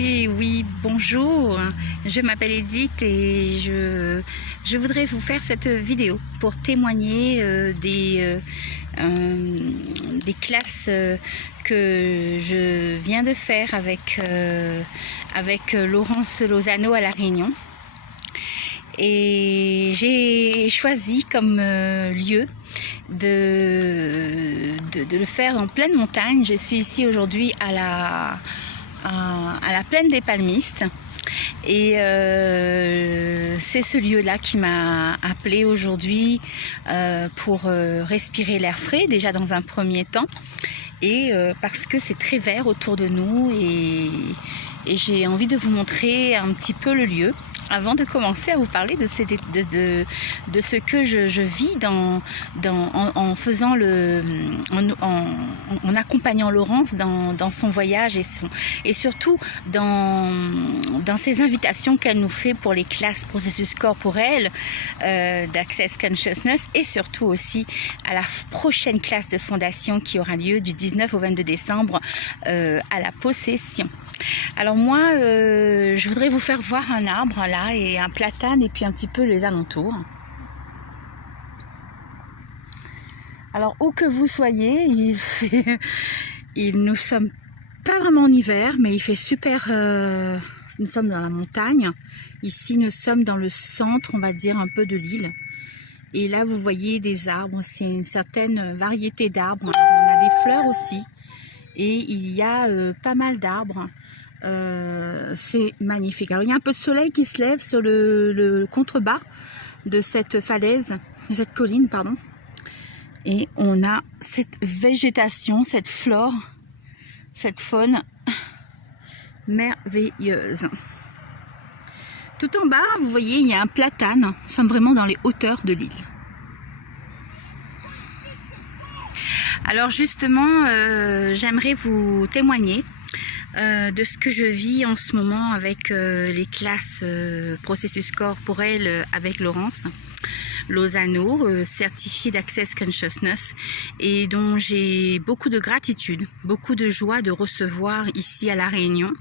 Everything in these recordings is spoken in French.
Et oui, bonjour, je m'appelle Edith et je voudrais vous faire cette vidéo pour témoigner des classes que je viens de faire avec Laurence Lozano à La Réunion. Et j'ai choisi comme lieu de le faire en pleine montagne. Je suis ici aujourd'hui à la plaine des Palmistes et c'est ce lieu-là qui m'a appelée aujourd'hui pour respirer l'air frais déjà dans un premier temps et parce que c'est très vert autour de nous et j'ai envie de vous montrer un petit peu le lieu avant de commencer à vous parler de ce que je vis en faisant en accompagnant Laurence dans son voyage et surtout dans ces invitations qu'elle nous fait pour les classes processus corporel d'Access Consciousness et surtout aussi à la prochaine classe de fondation qui aura lieu du 19 au 22 décembre à la possession. Alors moi, je voudrais vous faire voir un arbre là et un platane et puis un petit peu les alentours. Alors où que vous soyez, nous sommes pas vraiment en hiver, mais il fait super. Nous sommes dans la montagne. Ici, nous sommes dans le centre, on va dire un peu de l'île. Et là, vous voyez des arbres. C'est une certaine variété d'arbres. On a des fleurs aussi, et il y a pas mal d'arbres. C'est magnifique. Alors il y a un peu de soleil qui se lève sur le contrebas de cette falaise, de cette colline, pardon. Et on a cette végétation, cette flore, cette faune merveilleuse. Tout en bas, vous voyez, il y a un platane. Nous sommes vraiment dans les hauteurs de l'île. Alors justement, j'aimerais vous témoigner de ce que je vis en ce moment avec les classes processus corporel avec Laurence Lozano, certifiée d'Access Consciousness, et dont j'ai beaucoup de gratitude, beaucoup de joie de recevoir ici à La Réunion.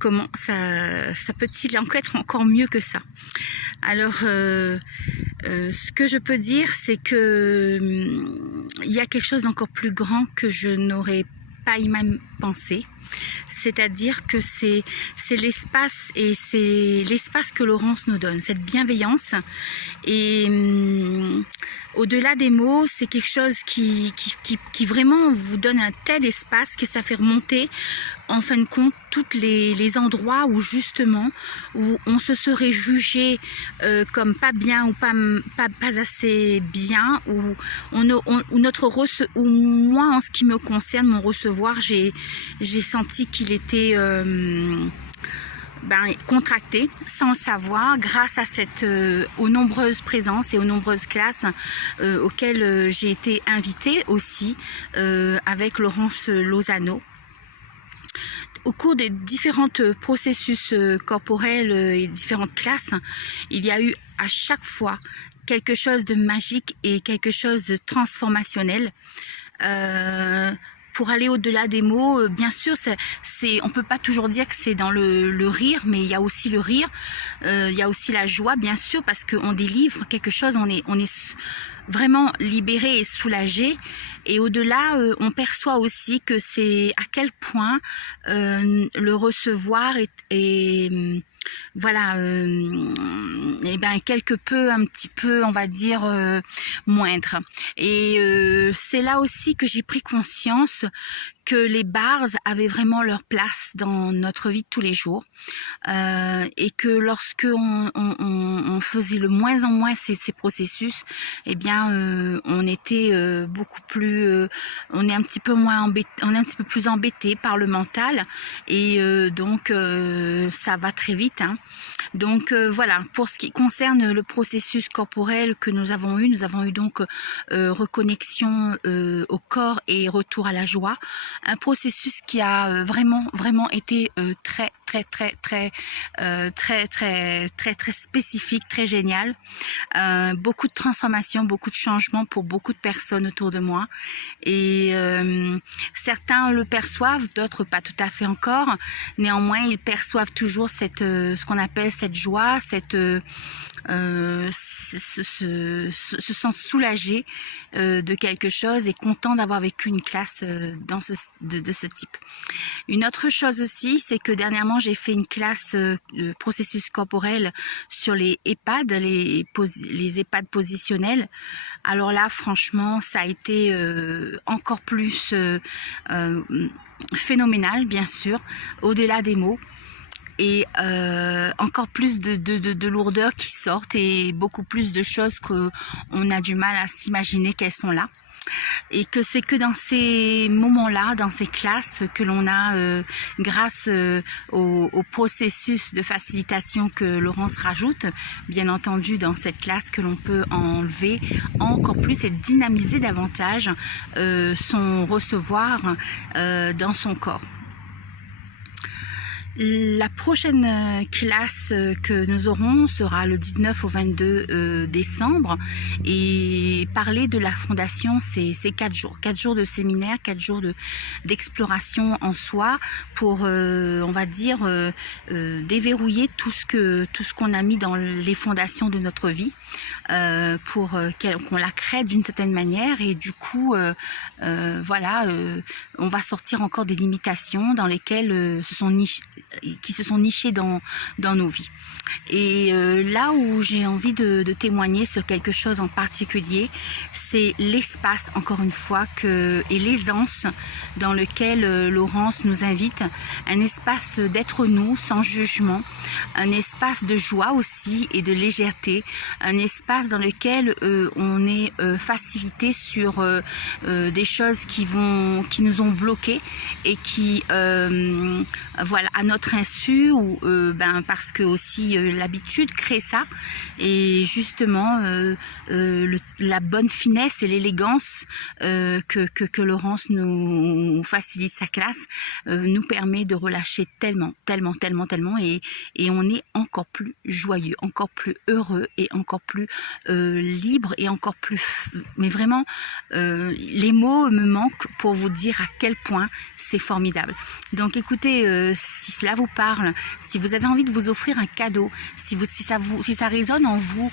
Comment ça peut-il être encore mieux que ça? Alors, ce que je peux dire, c'est que il y a quelque chose d'encore plus grand que je n'aurais pas même pensé. C'est-à-dire que c'est l'espace et c'est l'espace que Laurence nous donne, cette bienveillance. Et au-delà des mots, c'est quelque chose qui vraiment vous donne un tel espace que ça fait remonter en fin de compte tous les endroits où justement où on se serait jugé comme pas bien ou pas assez bien, ou moi en ce qui me concerne, mon recevoir, j'ai senti qu'il était contracté sans le savoir, grâce à aux nombreuses présences et aux nombreuses classes auxquelles j'ai été invitée aussi avec Laurence Lozano. Au cours des différentes processus corporels et différentes classes, il y a eu à chaque fois quelque chose de magique et quelque chose de transformationnel. Pour aller au-delà des mots, bien sûr, on peut pas toujours dire que c'est dans le rire, mais il y a aussi le rire, il y a aussi la joie, bien sûr, parce qu'on délivre quelque chose, on est vraiment libéré et soulagé. Et au-delà, on perçoit aussi que c'est à quel point le recevoir est voilà, et quelque peu, un petit peu, on va dire, moindre. Et c'est là aussi que j'ai pris conscience que les bars avaient vraiment leur place dans notre vie de tous les jours, et que lorsque on faisait le moins en moins ces processus, eh bien on était beaucoup plus, on est un petit peu moins embêté, on est un petit peu plus embêté par le mental, et donc ça va très vite, hein. Donc voilà, pour ce qui concerne le processus corporel que nous avons eu donc reconnexion au corps et retour à la joie. un processus qui a vraiment été très spécifique, très génial. Beaucoup de transformations, beaucoup de changements pour beaucoup de personnes autour de moi. Et certains le perçoivent, d'autres pas tout à fait encore. Néanmoins, ils perçoivent toujours ce qu'on appelle cette joie, se sentent soulagés de quelque chose et contents d'avoir vécu une classe de ce type. Une autre chose aussi, c'est que dernièrement j'ai fait une classe de processus corporel sur les EHPAD, les EHPAD positionnels. Alors là, franchement, ça a été encore plus phénoménal, bien sûr, au-delà des mots. Et encore plus de lourdeurs qui sortent et beaucoup plus de choses qu'on a du mal à s'imaginer qu'elles sont là. Et que c'est que dans ces moments-là, dans ces classes, que l'on a, grâce au processus de facilitation que Laurence rajoute, bien entendu dans cette classe, que l'on peut enlever encore plus et dynamiser davantage son recevoir dans son corps. La prochaine classe que nous aurons sera le 19 au 22 décembre et parler de la fondation, c'est 4 jours. 4 jours de séminaire, 4 jours d'exploration en soi pour, on va dire, déverrouiller tout ce qu'on a mis dans les fondations de notre vie pour qu'on la crée d'une certaine manière et du coup, voilà, on va sortir encore des limitations dans lesquelles qui se sont nichés dans nos vies. Et là où j'ai envie de témoigner sur quelque chose en particulier, c'est l'espace, encore une fois, et l'aisance dans lequel Laurence nous invite, un espace d'être nous, sans jugement, un espace de joie aussi et de légèreté, un espace dans lequel on est facilité sur des choses qui nous ont bloqués et qui, voilà, à notre insu ou parce que aussi l'habitude crée ça et justement la bonne finesse et l'élégance que Laurence nous facilite sa classe nous permet de relâcher tellement et on est encore plus joyeux, encore plus heureux et encore plus libre et encore plus, mais vraiment les mots me manquent pour vous dire à quel point c'est formidable. Donc écoutez, si cela vous parle, si vous avez envie de vous offrir un cadeau, si ça résonne en vous,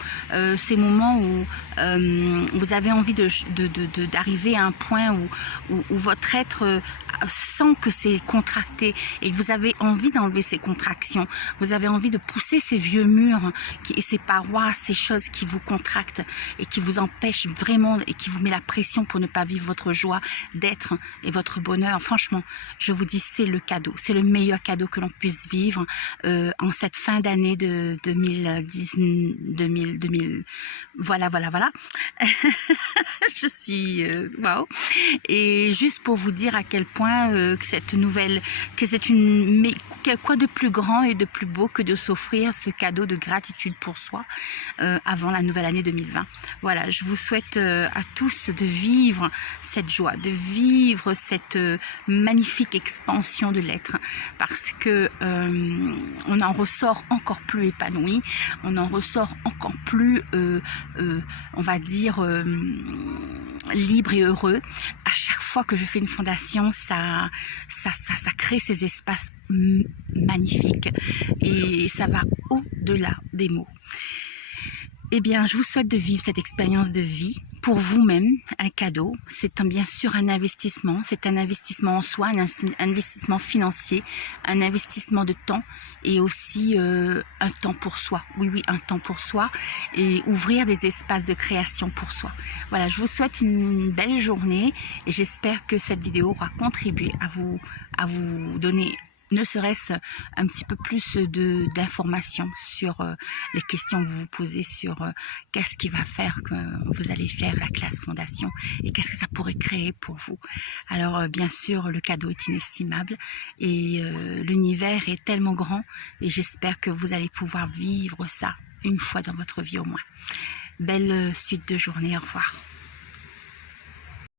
ces moments où vous avez envie d'arriver à un point où votre être sent que c'est contracté et que vous avez envie d'enlever ces contractions, vous avez envie de pousser ces vieux murs et ces parois, ces choses qui vous contractent et qui vous empêchent vraiment et qui vous met la pression pour ne pas vivre votre joie d'être et votre bonheur. Franchement, je vous dis, c'est le cadeau, c'est le meilleur cadeau que l'on puisse vivre en cette fin d'année de 2000. Voilà. Je suis waouh. Et juste pour vous dire à quel point quoi de plus grand et de plus beau que de s'offrir ce cadeau de gratitude pour soi avant la nouvelle année 2020. Voilà, je vous souhaite à tous de vivre cette joie, de vivre cette magnifique expansion de l'être, parce que on en ressort encore plus épanoui, on en ressort encore plus, on va dire, libre et heureux. À chaque fois que je fais une fondation, ça crée ces espaces magnifiques et ça va au-delà des mots. Eh bien, je vous souhaite de vivre cette expérience de vie pour vous-même, un cadeau. C'est bien sûr un investissement, c'est un investissement en soi, un investissement financier, un investissement de temps et aussi un temps pour soi. Oui, un temps pour soi et ouvrir des espaces de création pour soi. Voilà, je vous souhaite une belle journée et j'espère que cette vidéo aura contribué à vous donner ne serait-ce un petit peu plus d'informations sur les questions que vous vous posez sur qu'est-ce qui va faire que vous allez faire la classe fondation et qu'est-ce que ça pourrait créer pour vous. Alors bien sûr, le cadeau est inestimable et l'univers est tellement grand et j'espère que vous allez pouvoir vivre ça une fois dans votre vie au moins. Belle suite de journée, au revoir.